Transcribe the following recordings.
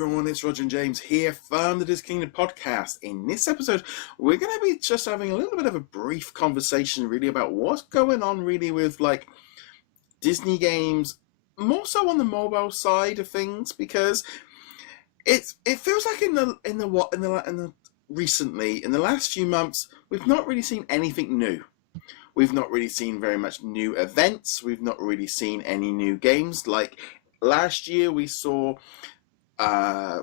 Everyone, it's Roger and James here from the DisKingdom podcast. In this episode, we're going to be just having a little bit of a brief conversation really about what's going on really with like Disney games, more so on the mobile side of things, because it feels like in the recently in the last few months we've not really seen anything new. We've not really seen very much new events. We've not really seen any new games. Like last year, we saw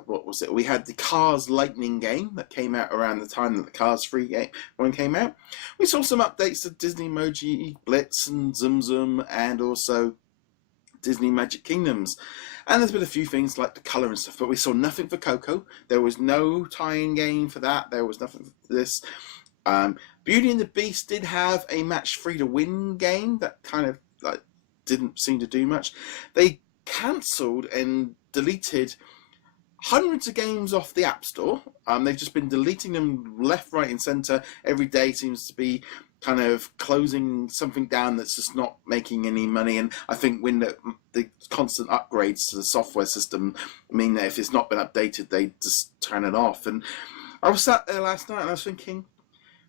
what was it? We had the Cars Lightning game that came out around the time that the Cars 3 one came out. We saw some updates to Disney Emoji Blitz and Zoom Zoom, and also Disney Magic Kingdoms. And there's been a few things like the color and stuff, but we saw nothing for Coco. There was no tie-in game for that. There was nothing for this. Beauty and the Beast did have a match free to win game that kind of like didn't seem to do much. They cancelled and deleted hundreds of games off the App Store. They've just been deleting them left, right, and centre. Every day seems to be kind of closing something down that's just not making any money. And I think when the constant upgrades to the software system mean that if it's not been updated, they just turn it off. And I was sat there last night and I was thinking,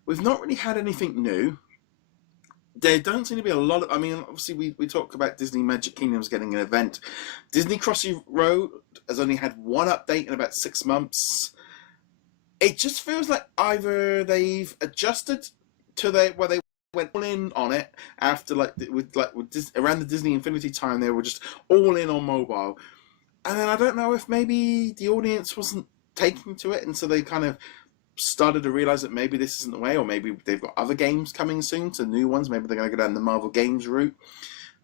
we've not really had anything new. There don't seem to be a lot of... I mean, obviously, we talked about Disney Magic Kingdoms getting an event. Disney Crossy Road has only had one update in about 6 months. It just feels like either they've adjusted to where they went all in on it after, around the Disney Infinity time, they were just all in on mobile. And then I don't know if maybe the audience wasn't taking to it, and so they kind of started to realize that maybe this isn't the way, or maybe they've got other games coming soon, so new ones. Maybe they're going to go down the Marvel Games route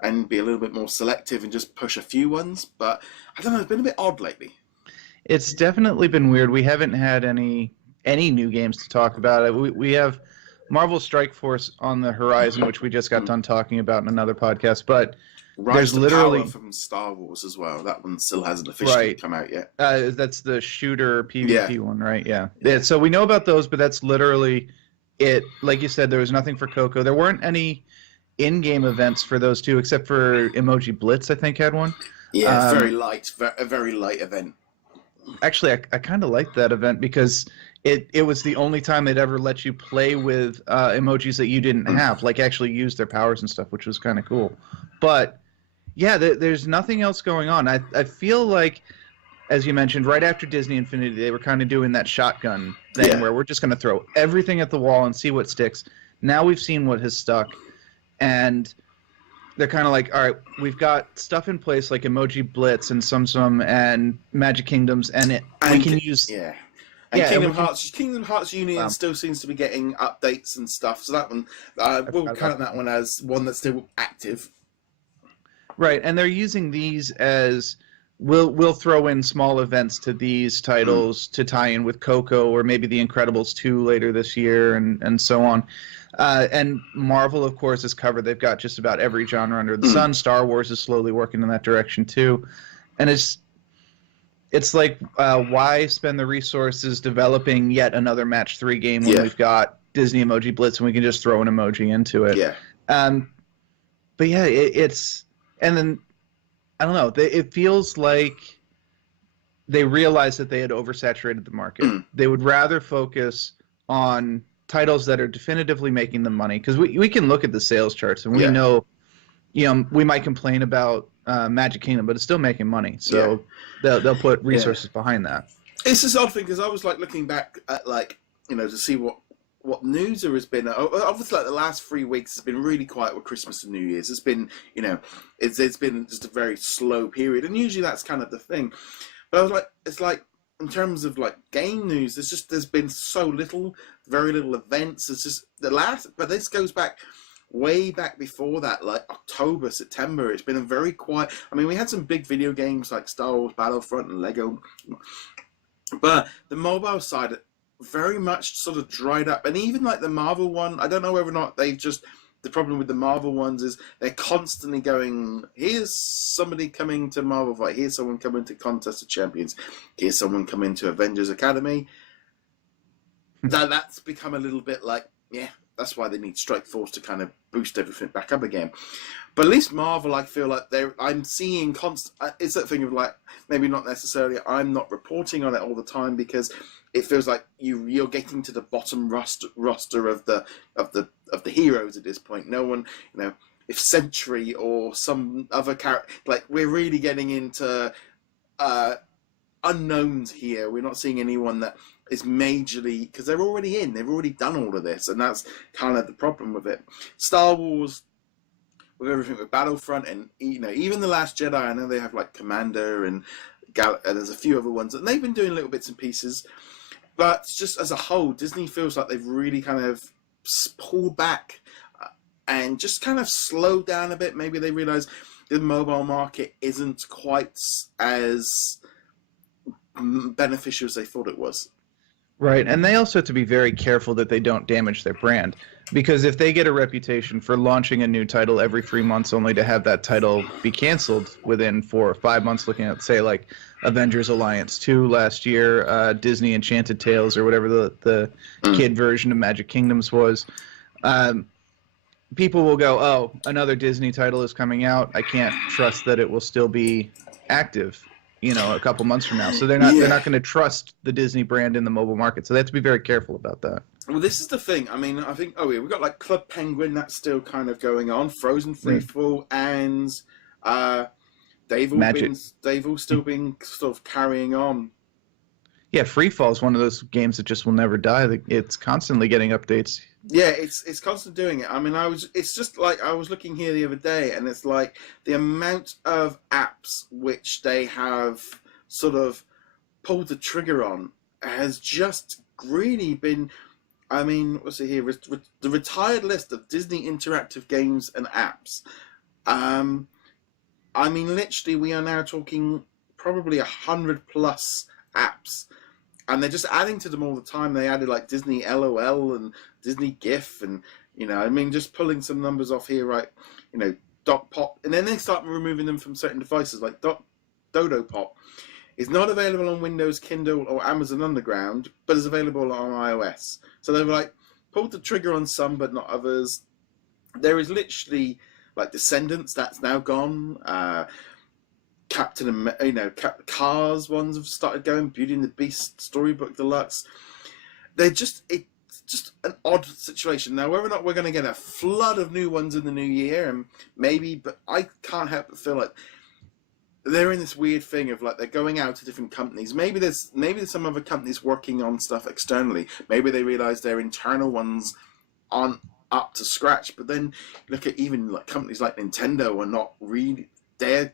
and be a little bit more selective and just push a few ones. But I don't know, it's been a bit odd lately. It's definitely been weird. We haven't had any new games to talk about. We have Marvel Strike Force on the horizon, which we just got done talking about in another podcast, but Rise to Power from Star Wars as well. That one still hasn't officially come out yet. That's the shooter PvP one, right? Yeah. So we know about those, but that's literally it. Like you said, there was nothing for Coco. There weren't any in-game events for those two, except for Emoji Blitz, I think, had one. Yeah, very light. A very light event. Actually, I kind of liked that event because it was the only time they'd ever let you play with emojis that you didn't have, like actually use their powers and stuff, which was kind of cool. But yeah, there's nothing else going on. I feel like, as you mentioned, right after Disney Infinity, they were kind of doing that shotgun thing where we're just going to throw everything at the wall and see what sticks. Now we've seen what has stuck, and they're kind of like, all right, we've got stuff in place like Emoji Blitz and Sum and Magic Kingdoms, and we can use... Yeah. And Kingdom Hearts Union still seems to be getting updates and stuff, so that one, we'll count that one as one that's still active. Right, and they're using these as we'll throw in small events to these titles to tie in with Coco or maybe The Incredibles 2 later this year and so on. And Marvel, of course, is covered. They've got just about every genre under the sun. Star Wars is slowly working in that direction too. And it's like, why spend the resources developing yet another Match 3 game when we've got Disney Emoji Blitz and we can just throw an emoji into it? Yeah. But yeah, it's... And then, I don't know, it feels like they realized that they had oversaturated the market. They would rather focus on titles that are definitively making them money. Because we can look at the sales charts and we know, we might complain about Magic Kingdom, but it's still making monay. So they'll put resources behind that. It's this odd thing, because I was like looking back at to see what news there has been. Obviously, like the last 3 weeks has been really quiet with Christmas and New Year's. It's been, it's been just a very slow period, and usually that's kind of the thing. But I was like, it's like in terms of like game news, there's been so little, very little events. It's just but this goes back way back before that, like October, September. It's been a very quiet. I mean, we had some big video games like Star Wars Battlefront and Lego, but the mobile side very much sort of dried up. And even like the Marvel one, I don't know whether or not they've just... The problem with the Marvel ones is they're constantly going, here's somebody coming to Marvel Fight, here's someone coming to Contest of Champions, here's someone coming to Avengers Academy. that's become a little bit like, yeah, that's why they need Strike Force to kind of boost everything back up again. But at least Marvel, I feel like I'm seeing constant. It's that thing of like, maybe not necessarily. I'm not reporting on it all the time because it feels like you're getting to the bottom roster of the heroes at this point. No one, if Sentry or some other character, like we're really getting into unknowns here. We're not seeing anyone that is majorly, because they're already in. They've already done all of this, and that's kind of the problem with it. Star Wars, with everything with Battlefront, and even The Last Jedi. I know they have like Commander and there's a few other ones, and they've been doing little bits and pieces. But just as a whole, Disney feels like they've really kind of pulled back and just kind of slowed down a bit. Maybe they realize the mobile market isn't quite as beneficial as they thought it was. Right, and they also have to be very careful that they don't damage their brand. Because if they get a reputation for launching a new title every 3 months only to have that title be canceled within 4 or 5 months, looking at, say, like Avengers Alliance 2 last year, Disney Enchanted Tales, or whatever the kid version of Magic Kingdoms was, people will go, oh, another Disney title is coming out. I can't trust that it will still be active, a couple months from now. So they're not going to trust the Disney brand in the mobile market. So they have to be very careful about that. Well, this is the thing. I mean, I think, we've got like Club Penguin, that's still kind of going on. Frozen Freefall, and they've all still been sort of carrying on. Yeah, Freefall is one of those games that just will never die. It's constantly getting updates. Yeah, it's constant doing it. I mean, it's just like, I was looking here the other day, and it's like the amount of apps which they have sort of pulled the trigger on has just really been. I mean, what's it here? The retired list of Disney interactive games and apps. I mean, literally, we are now talking probably 100+ apps, and they're just adding to them all the time. They added like Disney LOL and Disney GIF, and I mean, just pulling some numbers off here, right? Doc Pop, and then they start removing them from certain devices, like Dodo Pop is not available on Windows, Kindle, or Amazon Underground, but is available on iOS. So they were like, pulled the trigger on some, but not others. There is literally like Descendants, that's now gone. Cars ones have started going. Beauty and the Beast, Storybook Deluxe. It's just an odd situation. Now, whether or not we're going to get a flood of new ones in the new year, and maybe, but I can't help but feel like they're in this weird thing of like they're going out to different companies. Maybe there's some other companies working on stuff externally. Maybe they realize their internal ones aren't up to scratch. But then look at even like companies like Nintendo are not really they've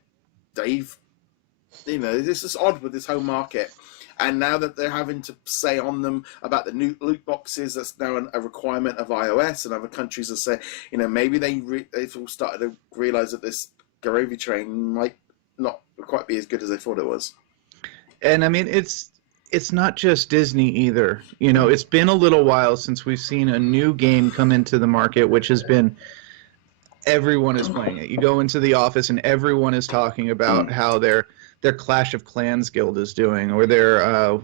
this is odd with this whole market. And now that they're having to say on them about the new loot boxes, that's now a requirement of iOS, and other countries are saying, maybe they've all started to realize that this gravy train might not quite be as good as they thought it was. And I mean, it's not just Disney either. It's been a little while since we've seen a new game come into the market, which has been everyone is playing it. You go into the office and everyone is talking about how their Clash of Clans guild is doing, or their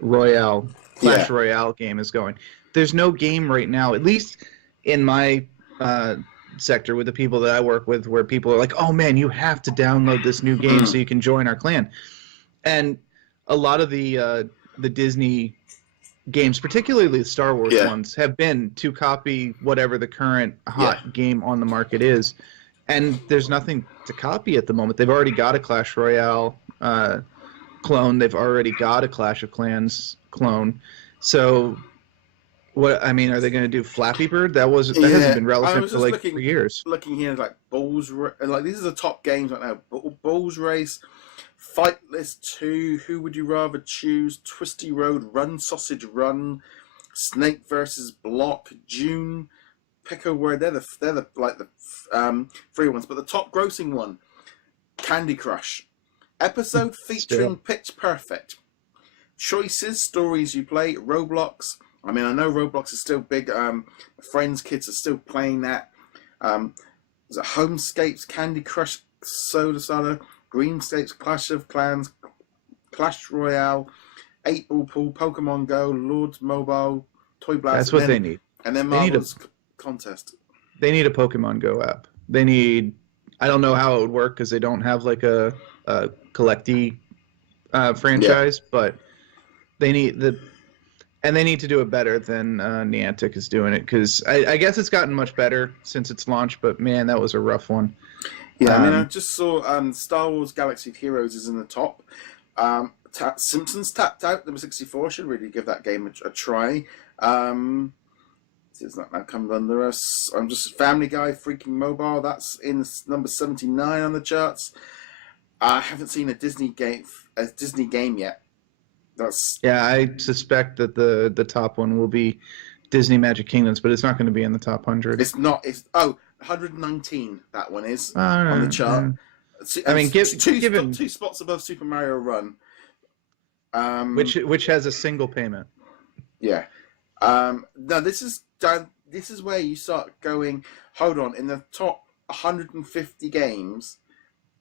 Clash Royale game is going. There's no game right now, at least in my sector with the people that I work with, where people are like, oh man, you have to download this new game so you can join our clan. And a lot of the Disney games, particularly the Star Wars ones, have been to copy whatever the current hot game on the market is. And there's nothing to copy at the moment. They've already got a Clash Royale clone. They've already got a Clash of Clans clone. So what, I mean, are they going to do Flappy Bird? That hasn't been relevant for like 3 years. Looking here, like Bulls, like these are the top games right now. Bulls Race, Fight List 2, Who Would You Rather Choose, Twisty Road, Run Sausage Run, Snake versus Block, June, pick a word. They're the free ones, but the top grossing one, Candy Crush, episode featuring Pitch Perfect, choices, stories you play, Roblox. I mean, I know Roblox is still big. My friends' kids are still playing that. There's a Homescapes, Candy Crush, Soda Soda, Greenscapes, Clash of Clans, Clash Royale, 8 Ball Pool, Pokemon Go, Lords Mobile, Toy Blast. That's what they need. And then They need Marvel's Contest. They need a Pokemon Go app. They need. I don't know how it would work because they don't have like a collecty franchise, but they need and they need to do it better than Niantic is doing it, because I guess it's gotten much better since its launch, but man, that was a rough one. Yeah, I mean, I just saw Star Wars Galaxy of Heroes is in the top. Simpsons tapped out. Number 64 should really give that game a try. It's not now comes under us. I'm just Family Guy, Freaking Mobile. That's in number 79 on the charts. I haven't seen a Disney game yet. I suspect that the top one will be Disney Magic Kingdoms, but it's not going to be in the top 100. It's not. It's 119. That one is on the chart. I mean, two spots above Super Mario Run, which has a single payment. Yeah. No, this is where you start going. Hold on, in the top 150 games,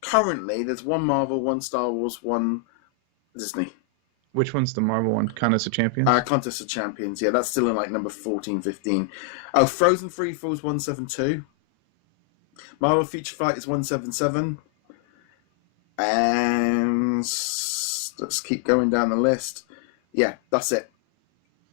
currently there's one Marvel, one Star Wars, one Disney. Which one's the Marvel one? Contest of Champions? Contest of Champions, yeah, that's still in like number 14, 15. Oh, Frozen Free Fall's 172. Marvel Future Fight is 177. And let's keep going down the list. Yeah, that's it.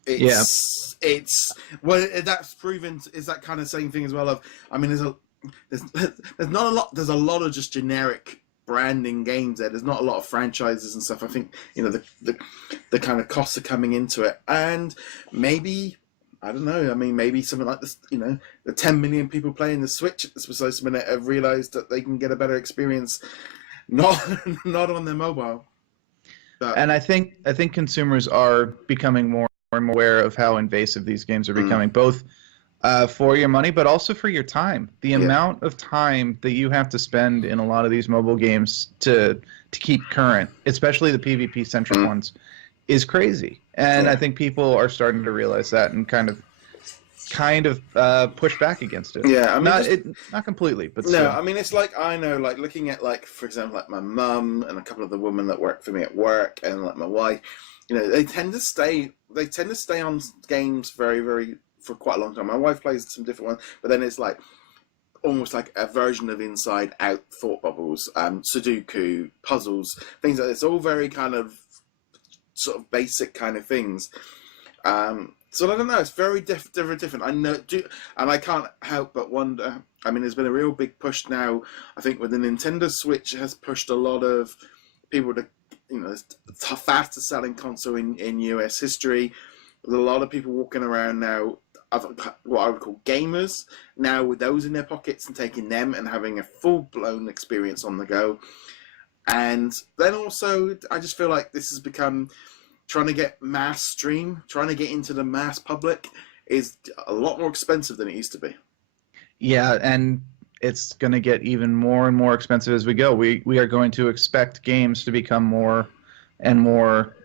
It's well, that's proven is that kind of same thing as well. I mean, there's not a lot. There's a lot of just generic branding games there. There's not a lot of franchises and stuff. I think the kind of costs are coming into it, and maybe I don't know. I mean, maybe something like this. The 10 million people playing the Switch at this precise minute have realised that they can get a better experience, not on their mobile. And I think consumers are becoming more and more aware of how invasive these games are becoming, both for your money, but also for your time. The amount of time that you have to spend in a lot of these mobile games to keep current, especially the PvP-centric ones, is crazy. And I think people are starting to realize that and kind of push back against it. Yeah, I mean, not completely, but no. still. I mean, it's like I know, like looking at for example, like my mum and a couple of the women that work for me at work, and like my wife. They tend to stay on games very, very for quite a long time. My wife plays some different ones, but then it's like almost like a version of Inside Out, thought bubbles, Sudoku, puzzles, things like this. It's all very kind of sort of basic kind of things. So I don't know. It's very different. I know, and I can't help but wonder. I mean, there's been a real big push now. I think with the Nintendo Switch has pushed a lot of people to. It's the fastest selling console in US history. There's a lot of people walking around now, what I would call gamers, now with those in their pockets and taking them and having a full-blown experience on the go. And then also, I just feel like this has become, trying to get mass stream, trying to get into the mass public is a lot more expensive than it used to be. Yeah, and it's going to get even more and more expensive as we go. We are going to expect games to become more and more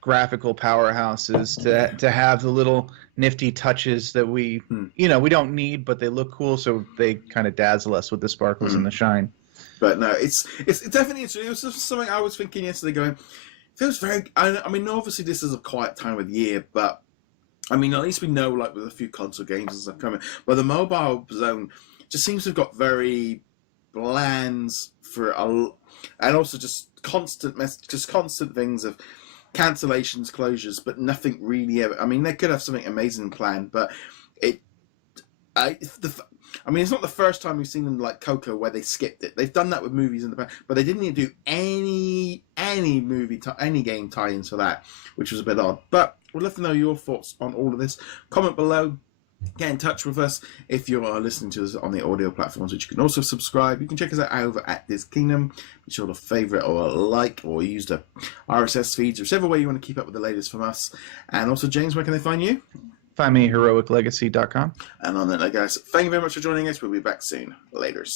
graphical powerhouses, to have the little nifty touches that we don't need, but they look cool, so they kind of dazzle us with the sparkles and the shine. But no, it's definitely interesting. It was just something I was thinking yesterday. Going, feels very. I mean, obviously this is a quiet time of the year, but. I mean, at least we know, like, with a few console games and stuff coming. But the mobile zone just seems to have got very bland and also just constant things of cancellations, closures, but nothing really ever. I mean, they could have something amazing planned, but it's not the first time we've seen them like Coco where they skipped it. They've done that with movies in the past, but they didn't even do any game tie-ins for that, which was a bit odd. But we'd love to know your thoughts on all of this. Comment below. Get in touch with us if you are listening to us on the audio platforms, which you can also subscribe. You can check us out over at DisKingdom. Be sure to favourite or like or use the RSS feeds, whichever way you want to keep up with the latest from us. And also, James, where can they find you? Find me at heroiclegacy.com. And on that note, guys, thank you very much for joining us. We'll be back soon. Later.